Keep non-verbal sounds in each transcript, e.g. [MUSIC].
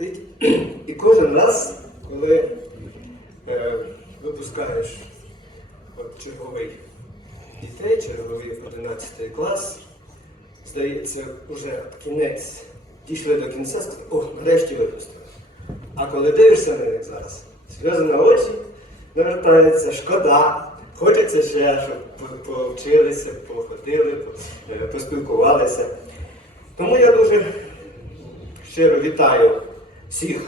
летить. І кожен раз, коли е, випускаєш от, черговий дітей, черговий 11 клас, здається, вже кінець, дійшли до кінця, сказали, о, нарешті випустили. А коли дивишся на них зараз, сльози на очі навертаються, шкода. Хочеться ще, щоб повчилися, походили, е, поспілкувалися. Тому я дуже щиро вітаю всіх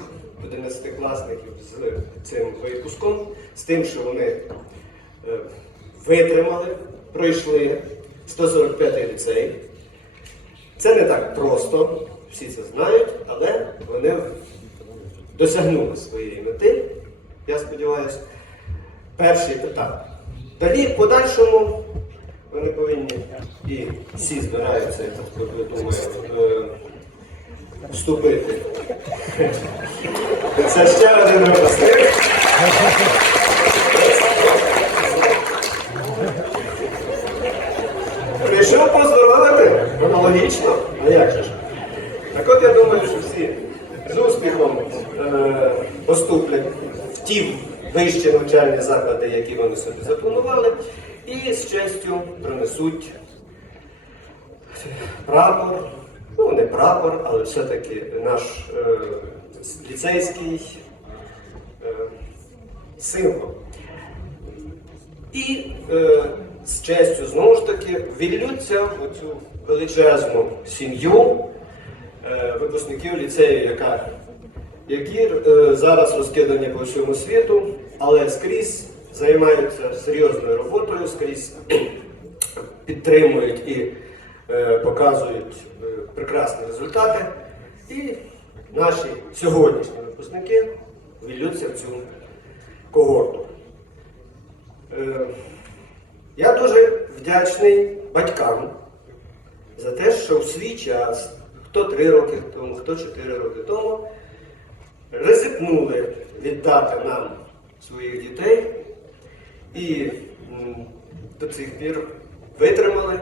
11-класників з цим випуском, з тим, що вони е, витримали, пройшли 145-й ліцей. Це не так просто, всі це знають, але вони досягнули своєї мети, я сподіваюся, перший етап. Далі, в подальшому, вони повинні і всі збираються, я думаю, е, вступити. Це ще один випускник. Прийшов поздоровити, воно логічно, а як же ж? Так от я думаю, що всі з успіхом е, поступлять в ті вищі навчальні заклади, які вони собі запланували, і з честю принесуть прапор, прапор, але все-таки наш е, ліцейський е, символ. І е, з честю знову ж таки віллються в цю величезну сім'ю е, випускників ліцею, яка, які е, зараз розкидані по всьому світу, але скрізь займаються серйозною роботою, скрізь [CLEARS THROAT] підтримують і е, показують прекрасні результати. І наші сьогоднішні випускники віллються в цю когорту. Е, Я дуже вдячний батькам за те, що в свій час, хто три роки тому, хто чотири роки тому, ризикнули віддати нам своїх дітей і до цих пір витримали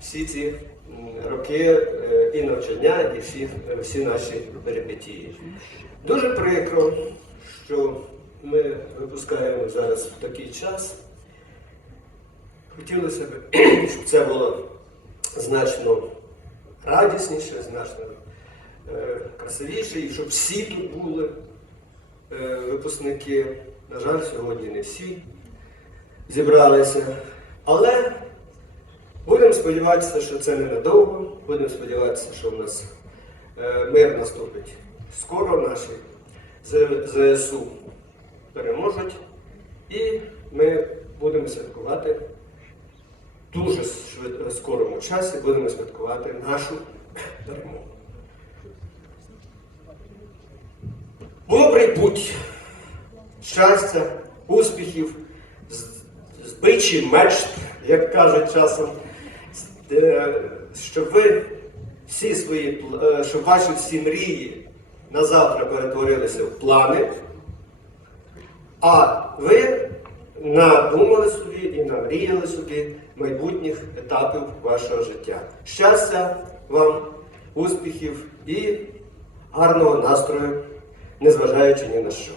всі ці роки е, і навчання, і всі, е, всі наші перипетії. Дуже прикро, що ми випускаємо зараз в такий час. Хотілося б, [CLEARS THROAT] щоб це було значно радісніше, значно е, красивіше, і щоб всі тут були випускники. На жаль, сьогодні не всі зібралися. Але будемо сподіватися, що це ненадовго. Будемо сподіватися, що в нас е, мир наступить скоро. Наші ЗСУ переможуть. І ми будемо святкувати дуже швид- скорому часі будемо святкувати нашу перемогу. Добрий путь, щастя, успіхів, збичі меч, як кажуть часом, щоб ви всі свої, е, щоб ваші всі мрії на завтра перетворилися в плани, а ви надумали собі і намріяли собі майбутніх етапів вашого життя. Щастя вам, успіхів і гарного настрою, незважаючи ні на що.